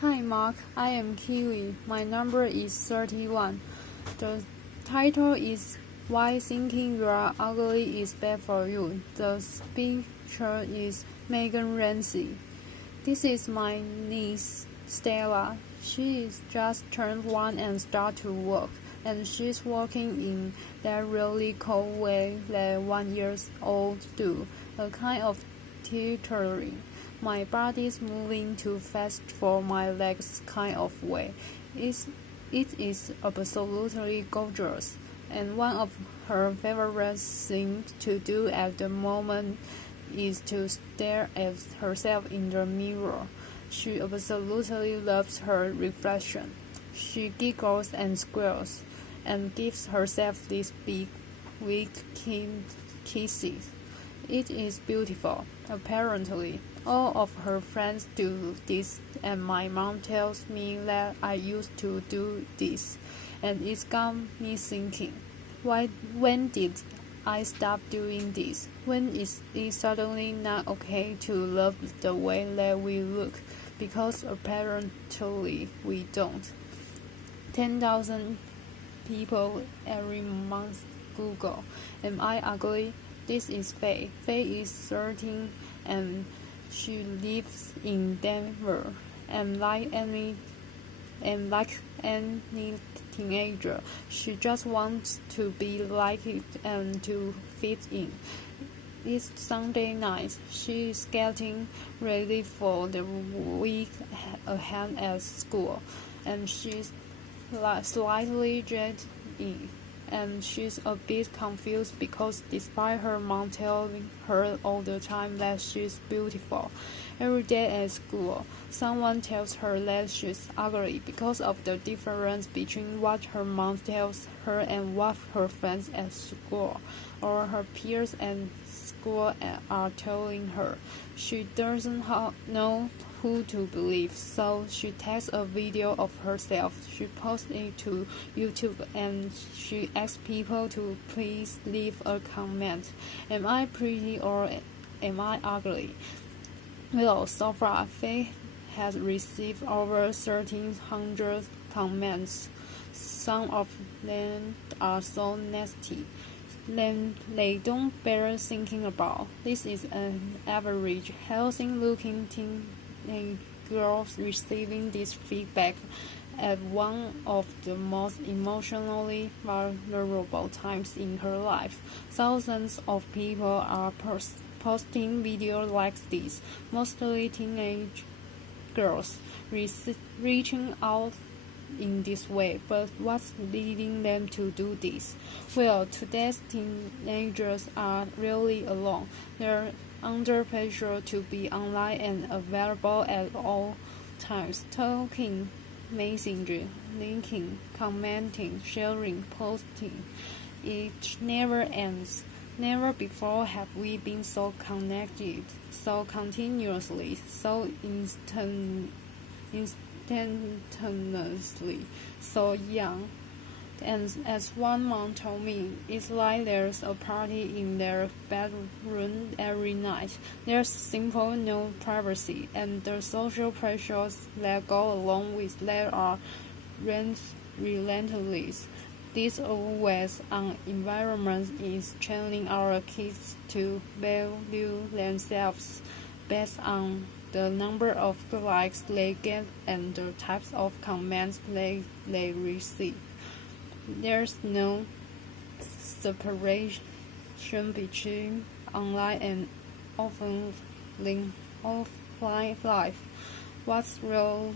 Hi Mark, I am Kiwi. My number is 31. The title is Why Thinking You Are Ugly is Bad for You. The speaker is Meaghan Ramsey. This is my niece, Stella. She is just turned 1 and start to work, and she's working in that really cold way that 1-year-olds do, a kind of teetering. My body's moving too fast for my legs kind of way. It is absolutely gorgeous, and one of her favorite things to do at the moment is to stare at herself in the mirror. She absolutely loves her reflection. She giggles and squeals, and gives herself these big, weak kisses. It is beautiful. Apparently, all of her friends do this, and my mom tells me that I used to do this, and it's got me thinking, when did I stop doing this? When is it suddenly not okay to love the way that we look? Because apparently we don't. 10,000 people every month Google, am I ugly? This is Faye. Faye is 13 and she lives in Denver. And like any teenager, she just wants to be liked and to fit in. It's Sunday night. She's getting ready for the week ahead at school, and she's slightly jet in, and she's a bit confused because despite her mom telling her all the time that she's beautiful, every day at school, someone tells her that she's ugly because of the difference between what her mom tells her and what her friends at school or her peers at school are telling her. She doesn't know who to believe, so she takes a video of herself, she posts it to YouTube, and she asks people to please leave a comment. Am I pretty or am I ugly? Well, so far, Faye has received over 1,300 comments. Some of them are so nasty then they don't bear thinking about. This is an average, healthy-looking teenage girl receiving this feedback at one of the most emotionally vulnerable times in her life. Thousands of people are posting videos like this, mostly teenage girls reaching out in this way, but what's leading them to do this? Well, today's teenagers are really alone. They're under pressure to be online and available at all times, talking, messaging, linking, commenting, sharing, posting. It never ends. Never before have we been so connected, so continuously, so instantaneously, so young. And as one mom told me, it's like there's a party in their bedroom every night. There's simple no privacy, and the social pressures that go along with that are relentless. This always on environment is training our kids to value themselves based on the number of likes they get and the types of comments they receive. There's no separation between online and offline life. What's real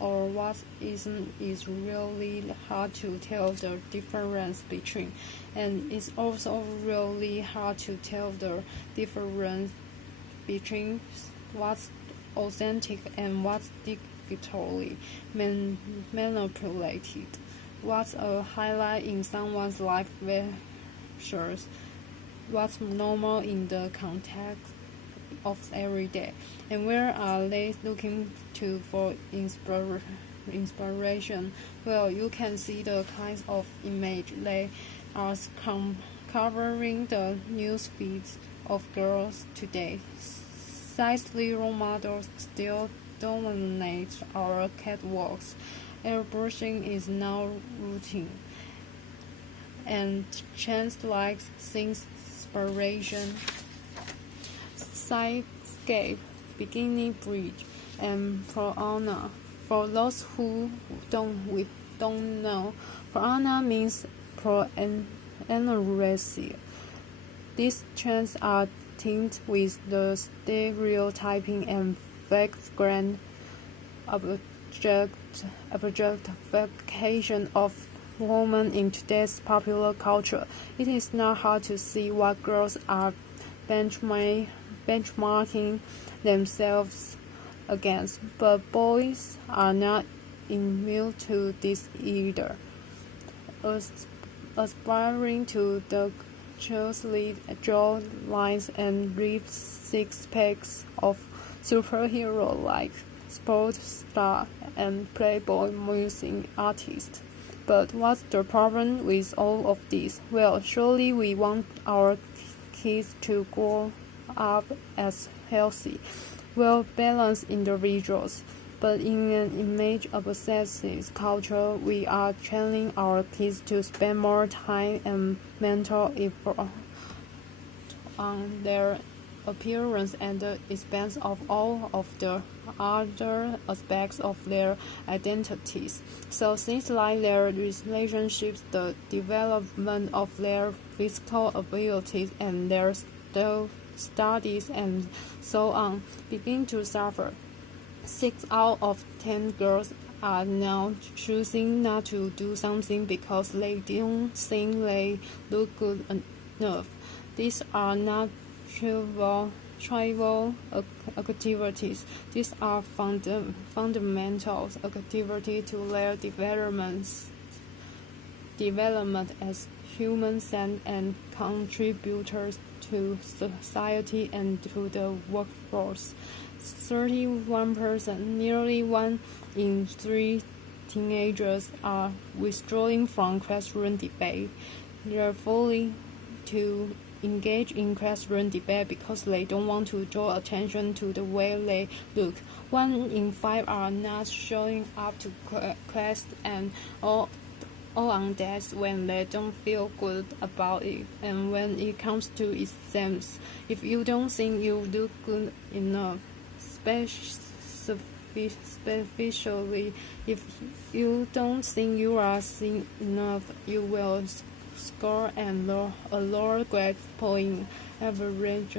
or what isn't is really hard to tell the difference between, and it's also really hard to tell the difference between what's authentic and what's digitally manipulated. What's a highlight in someone's life versus what's normal in the context of every day, and where are they looking to for inspiration? Well, you can see the kinds of image they are covering the news feeds of girls today. Size role models still dominate our catwalks. Airbrushing is now routine, and chance-like inspiration, sidescape, bikini bridge, and piranha. For those who don't know, piranha means anorexia. These trends are tinged with the stereotyping and vagrant objectification of women in today's popular culture. It is not hard to see what girls are benchmarking themselves against, but boys are not immune to this either. Aspiring to the closely draw lines and ripped six-packs of superhero like sports star and playboy music artists. But what's the problem with all of this? Well, surely we want our kids to grow up as healthy, well-balanced individuals. But in an image-obsessive culture, we are training our kids to spend more time and mental effort on their appearance at the expense of all of the other aspects of their identities. So things like their relationships, the development of their physical abilities, and their studies and so on begin to suffer. 6 out of 10 girls are now choosing not to do something because they don't think they look good enough. These are not trivial activities. These are fundamental activities to their development as humans and contributors to society and to the workforce. 31%, nearly 1 in 3 teenagers are withdrawing from classroom debate. They are fully to engage in classroom debate because they don't want to draw attention to the way they look. 1 in 5 are not showing up to class and all on that when they don't feel good about it. And when it comes to exams, if you don't think you look good enough, especially if you don't think you are seen enough, you will score a lower grade point average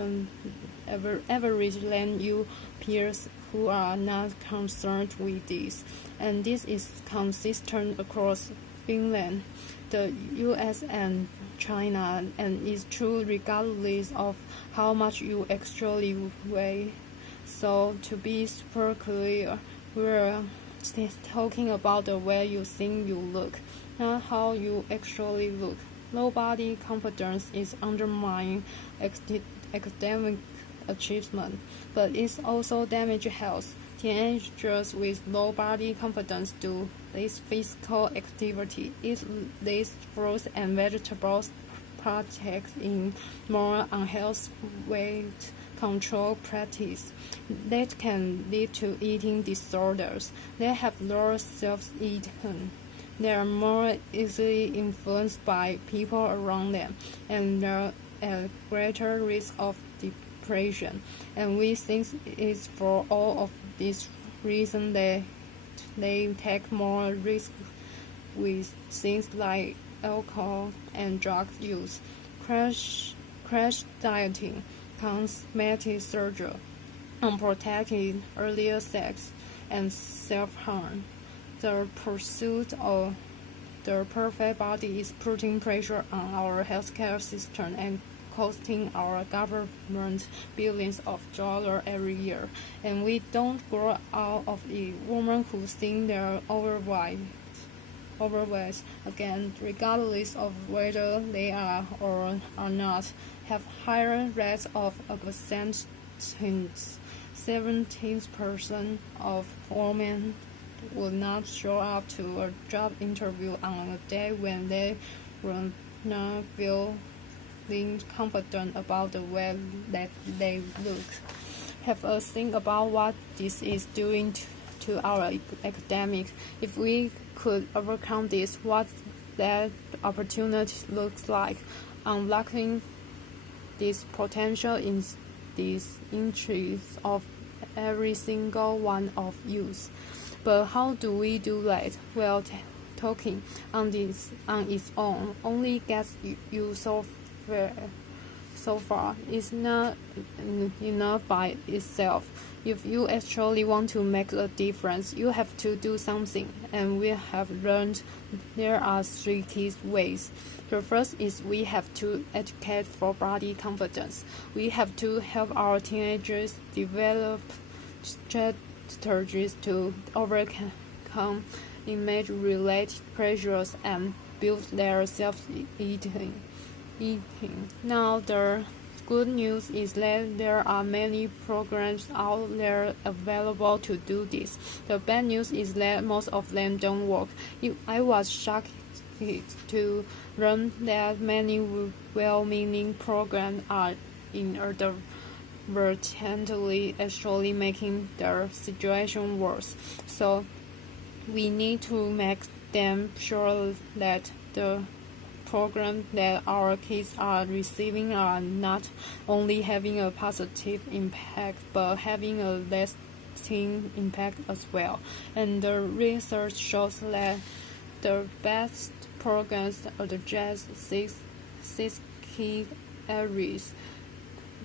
than your peers who are not concerned with this. And this is consistent across Finland, the US, and China, and is true regardless of how much you actually weigh. So to be super clear, we're talking about the way you think you look, not how you actually look. Low body confidence is undermining academic achievement, but it also damages health. Teenagers with low body confidence do less physical activity, eat less fruits and vegetables, partake in more unhealthy weight control practice that can lead to eating disorders. They have lower self-esteem. They are more easily influenced by people around them, and they're at greater risk of depression. And we think it's for all of these reasons they take more risk with things like alcohol and drug use, crash dieting, cosmetic surgery, unprotected earlier sex, and self-harm. The pursuit of the perfect body is putting pressure on our healthcare system and costing our government billions of dollars every year. And we don't grow out of it. Women who think they're overweight, again, regardless of whether they are or are not, have higher rates of absence. 17% of women would not show up to a job interview on a day when they will not feel confident about the way that they look. have a think about what this is doing to our academics. If we could overcome this, what that opportunity looks like, unlocking this potential in this interest of every single one of us. But how do we do that? Well, talking on this on its own only gets you so far. It's not enough by itself. If you actually want to make a difference, you have to do something, and we have learned there are three key ways. The first is we have to educate for body confidence. We have to help our teenagers develop strategies to overcome image-related pressures and build their self-esteem. Now, the good news is that there are many programs out there available to do this. The bad news is that most of them don't work. I was shocked to learn that many well-meaning programs are inadvertently actually making the situation worse. So we need to make them sure that the programs that our kids are receiving are not only having a positive impact but having a lasting impact as well. And the research shows that the best programs address six key areas.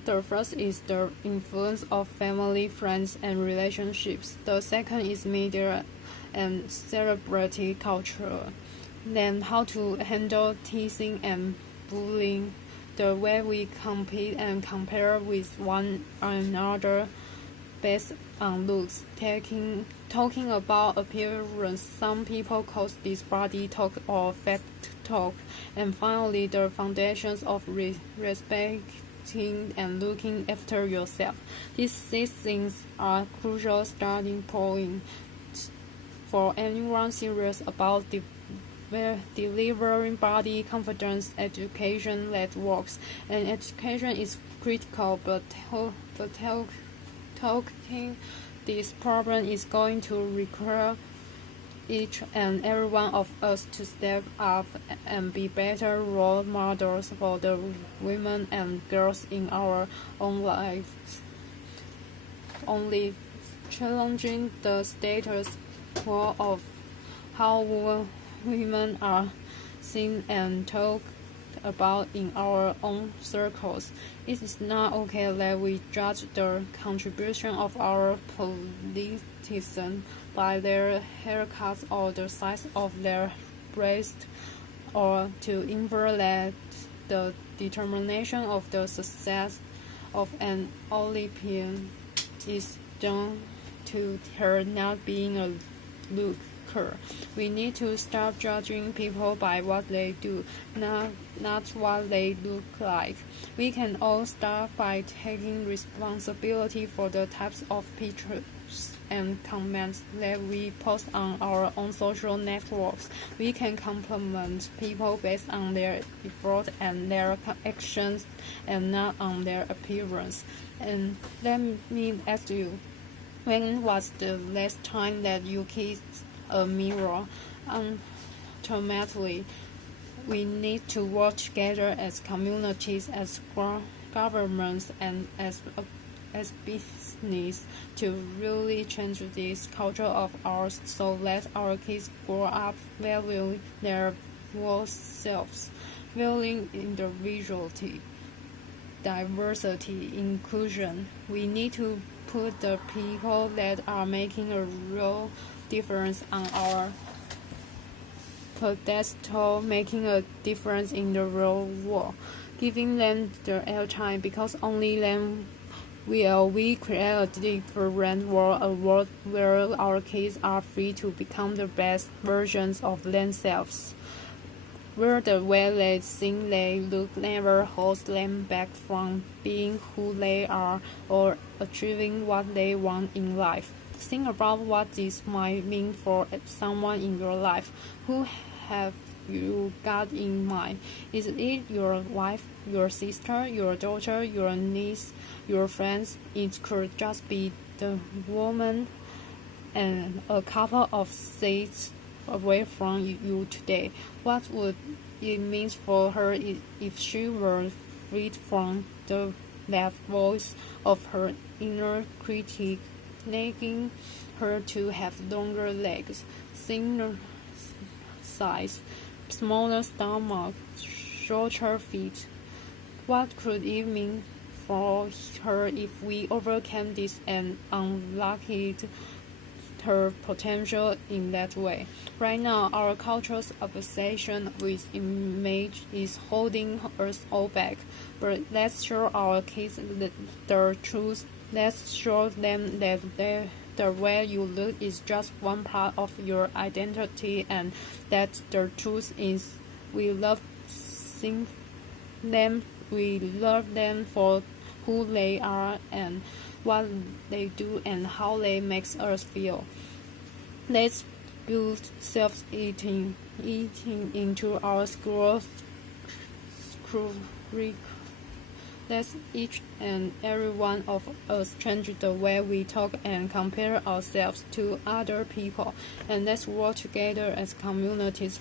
The first is the influence of family, friends, and relationships. The second is media and celebrity culture. Then how to handle teasing and bullying, the way we compete and compare with one another based on looks, talking about appearance. Some people call this body talk or fat talk. And finally, the foundations of respecting and looking after yourself. These 6 things are crucial starting points for anyone serious about delivering body confidence education that works. And education is critical, but tackling this problem is going to require each and every one of us to step up and be better role models for the women and girls in our own lives. Only challenging the status quo of how women are seen and talked about in our own circles. It is not okay that we judge the contribution of our politicians by their haircuts or the size of their breasts, or to infer that the determination of the success of an Olympian is due to her not being a looker. We need to stop judging people by what they do, not what they look like. We can all start by taking responsibility for the types of pictures and comments that we post on our own social networks. We can compliment people based on their effort and their actions and not on their appearance. And let me ask you, when was the last time that you kissed a mirror? Ultimately, we need to work together as communities, as governments, and as business to really change this culture of ours, so that our kids grow up valuing their whole selves, valuing individuality, diversity, inclusion. We need to put the people that are making a real difference on our pedestal, making a difference in the real world, giving them the airtime, because only then will we create a different world, a world where our kids are free to become the best versions of themselves, where the way they think, they look never holds them back from being who they are or achieving what they want in life. Think about what this might mean for someone in your life who have you got in mind? Is it your wife, your sister, your daughter, your niece, your friends? It could just be the woman and a couple of seats away from you today. What would it mean for her if she were freed from that voice of her inner critic, nagging her to have longer legs, thinner thighs, smaller stomach, shorter feet? What could it mean for her if we overcame this and unlocked her potential in that way? Right now, our culture's obsession with image is holding us all back. But let's show our kids the truth. Let's show them that the way you look is just one part of your identity, and that the truth is we love seeing them. We love them for who they are and what they do and how they make us feel. Let's build self-eating into our school curriculum. Let's each and every one of us change the way we talk and compare ourselves to other people, and let's work together as communities,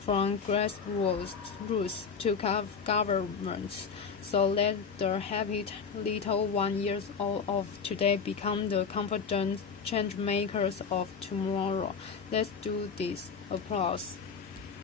from grassroots to governments. So let the happy little 1 years old of today become the confident change makers of tomorrow. Let's do this. Applause.